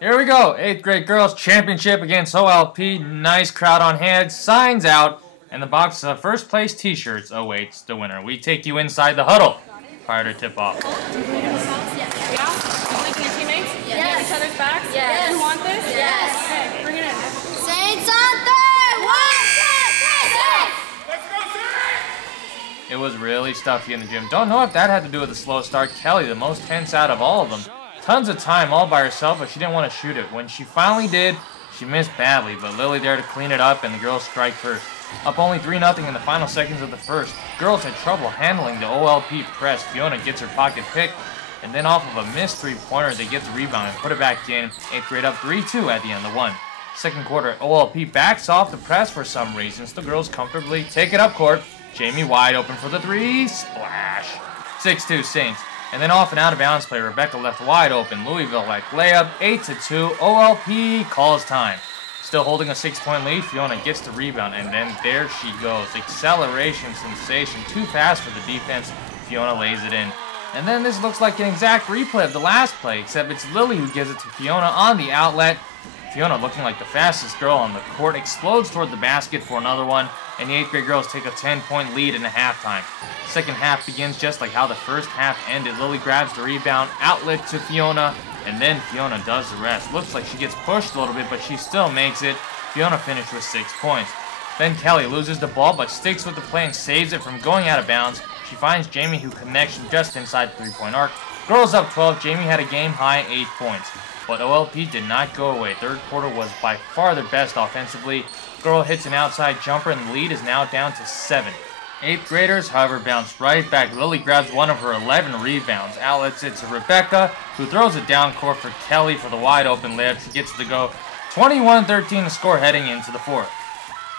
Here we go. 8th grade girls championship against OLP. Nice crowd on hand. Signs out. And the box of first place t-shirts awaits the winner. We take you inside the huddle prior to tip off. Yeah. You believe in your teammates? Yes. You have each other's backs? Yes. You want this? Yes. Okay, bring it in. Saints on third! 1, 2, 3, 6! Let's go, Saints! It was really stuffy in the gym. Don't know if that had to do with the slow start. Kelly, the most tense out of all of them. Tons of time all by herself, but she didn't want to shoot it. When she finally did, she missed badly, but Lily there to clean it up, and the girls strike first. Up only 3-0 in the final seconds of the first. Girls had trouble handling the OLP press. Fiona gets her pocket picked, and then off of a missed three-pointer, they get the rebound and put it back in. 8th grade up 3-2 at the end of the one. Second quarter, OLP backs off the press for some reason, so the girls comfortably take it up court. Jamie wide open for the three. Splash. 6-2 Saints. And then off an out-of-bounds play, Rebecca left wide open. Louisville like layup. 8-2. OLP calls time. Still holding a 6-point lead, Fiona gets the rebound, and then there she goes. Acceleration sensation. Too fast for the defense. Fiona lays it in. And then this looks like an exact replay of the last play, except it's Lily who gives it to Fiona on the outlet. Fiona, looking like the fastest girl on the court, explodes toward the basket for another one, and the 8th grade girls take a 10-point lead in the halftime. Second half begins just like how the first half ended. Lily grabs the rebound, outlet to Fiona, and then Fiona does the rest. Looks like she gets pushed a little bit, but she still makes it. Fiona finished with 6 points. Then Kelly loses the ball, but sticks with the play and saves it from going out of bounds. She finds Jamie, who connects just inside the three-point arc. Girls up 12. Jamie had a game-high 8 points. But OLP did not go away. Third quarter was by far their best offensively. Girl hits an outside jumper, and the lead is now down to 7. 8th graders, however, bounce right back. Lily grabs one of her 11 rebounds. Outlets it to Rebecca, who throws it down court for Kelly for the wide open layup. She gets to go 21-13 to score heading into the fourth.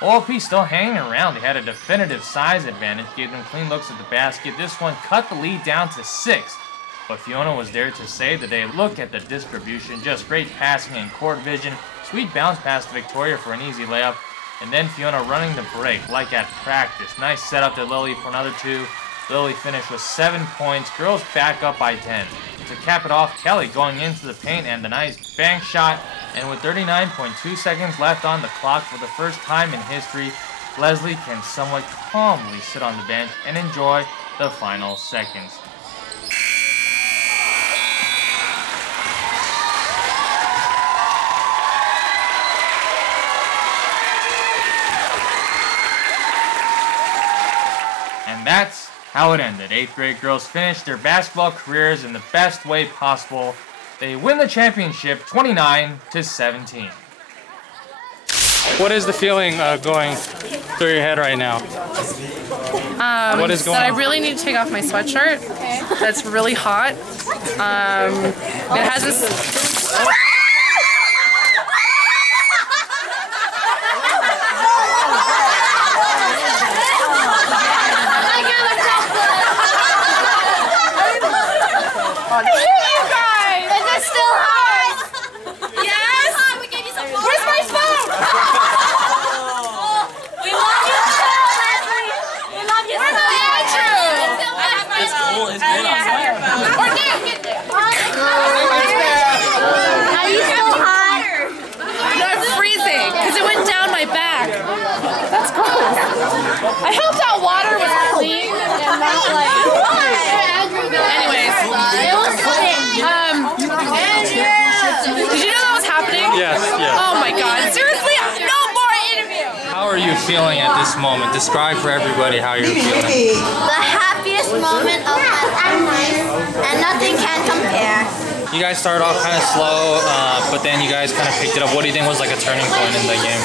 OLP still hanging around. They had a definitive size advantage, gave them clean looks at the basket. This one cut the lead down to 6. But Fiona was there to save the day. Look at the distribution. Just great passing and court vision. Sweet bounce pass to Victoria for an easy layup. And then Fiona running the break like at practice. Nice setup to Lily for another 2. Lily finished with 7 points. Girls back up by 10. To cap it off, Kelly going into the paint and the nice bank shot. And with 39.2 seconds left on the clock for the first time in history, Leslie can somewhat calmly sit on the bench and enjoy the final seconds. And that's how it ended. 8th grade girls finished their basketball careers in the best way possible. They win the championship 29-17. What is the feeling going through your head right now? What is going on? I really need to take off my sweatshirt. Okay. That's really hot. It has this... I hope that water was clean and not like... Anyways. Did you know that was happening? Yes, yes. Oh my god, seriously? No more interview! How are you feeling at this moment? Describe for everybody how you're feeling. The happiest moment of my life, and nothing can compare. You guys started off kind of slow, but then you guys kind of picked it up. What do you think was like a turning point in the game?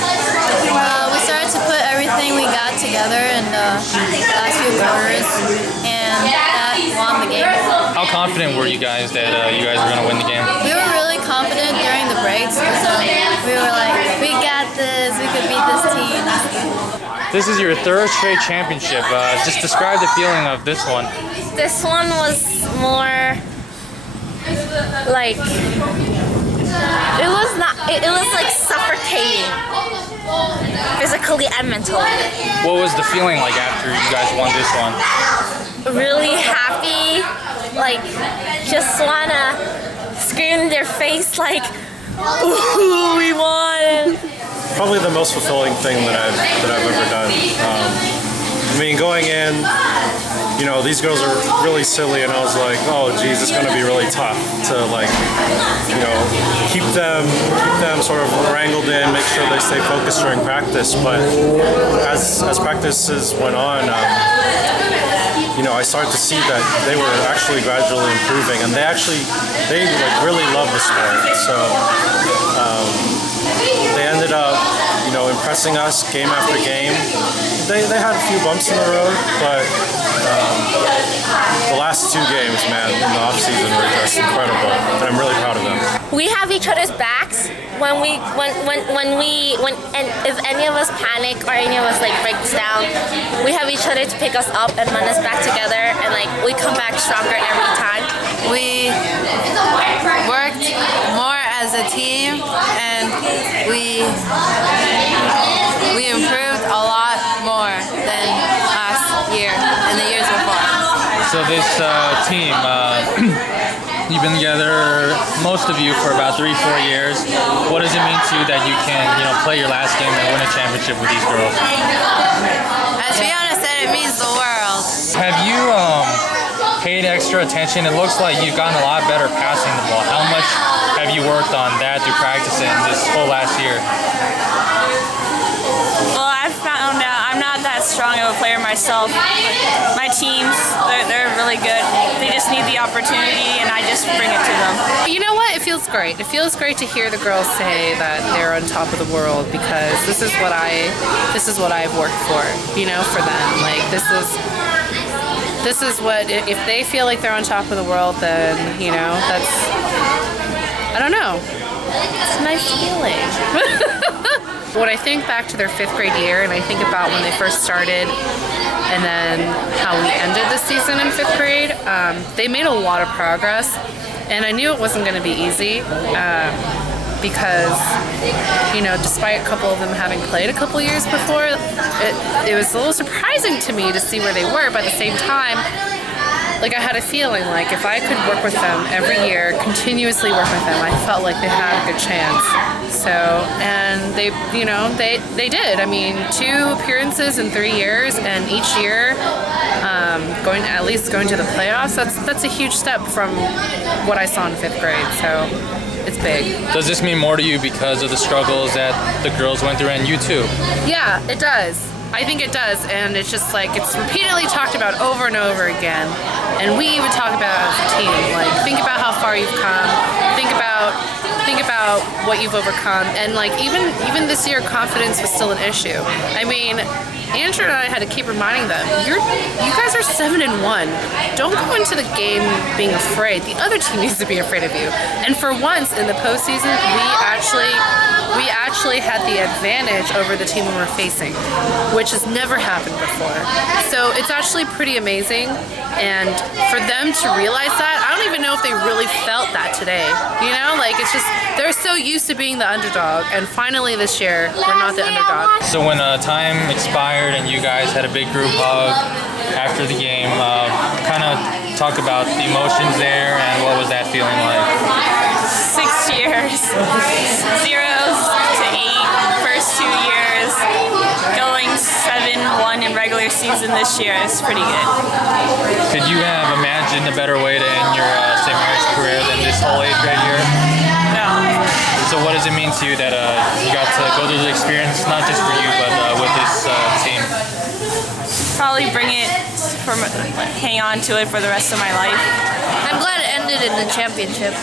We started to put everything we got together in the last few quarters, and that won the game. How confident were you guys that you guys were going to win the game? We were really confident during the breaks because we were like, we got this, we could beat this team. This is your 3rd straight championship. Just describe the feeling of this one. This one was more like, it was like suffocating, physically and mentally. What was the feeling like after you guys won this one? Really happy, like just wanna scream in their face like, Ooh, we won! Probably the most fulfilling thing that I've ever done. I mean, going in, you know, these girls are really silly, and I was like, oh geez, it's gonna be really tough to, like, you know, keep them sort of wrangled in, make sure they stay focused during practice. But as practices went on, you know, I started to see that they were actually gradually improving, and they like really love the sport. So they ended up, you know, impressing us game after game. They had a few bumps in the road, but the last 2 games, man, in the off season were just incredible, and I'm really proud of them. We have each other's backs and if any of us panic or any of us like breaks down, we have each other to pick us up and run us back together, and like we come back stronger every time. We worked more as a team, and we improved a lot more than last year and the years before. So this team, you've been together, most of you, for about 3-4 years. What does it mean to you that you can, you know, play your last game and win a championship with these girls? As Fiona said, it means the world. Have you paid extra attention? It looks like you've gotten a lot better passing the ball. How much have you worked on that through practicing this whole last year? Well, I've found out I'm not that strong of a player myself. My teams, they're really good. They just need the opportunity, and I just bring it to them. You know what? It feels great. It feels great to hear the girls say that they're on top of the world, because this is what I've worked for. You know, for them. Like this is what, if they feel like they're on top of the world, then, you know, that's, I don't know. It's a nice feeling. When I think back to their 5th grade year, and I think about when they first started and then how we ended the season in 5th grade, they made a lot of progress, and I knew it wasn't going to be easy because, you know, despite a couple of them having played a couple years before, it was a little surprising to me to see where they were, but at the same time, like, I had a feeling like if I could work with them every year, continuously work with them, I felt like they had a good chance. So, and they, you know, they did. I mean, 2 appearances in 3 years, and each year at least going to the playoffs, that's a huge step from what I saw in 5th grade. So it's big. Does this mean more to you because of the struggles that the girls went through, and you too? Yeah, it does. I think it does, and it's just like, it's repeatedly talked about over and over again, and we even talk about it as a team. Like, think about how far you've come, think about what you've overcome, and like even this year, confidence was still an issue. I mean, Andrew and I had to keep reminding them, you guys are 7-1. Don't go into the game being afraid. The other team needs to be afraid of you. And for once in the postseason, we actually had the advantage over the team we were facing, which has never happened before. So it's actually pretty amazing, and for them to realize that, I don't even know if they really felt that today. You know, like, it's just, they're so used to being the underdog, and finally this year, we're not the underdog. So when time expired and you guys had a big group hug after the game, kind of talk about the emotions there, and what was that feeling like? 6 years, 0s to 8, first 2 years, going 7-1 in regular season this year is pretty good. Could you have imagined a better way to end your St. Mary's career than this whole 8th grade year? No. So what does it mean to you that you got to go through the experience, not just for you, but with this team? Probably hang on to it for the rest of my life. I'm glad it ended in the championship.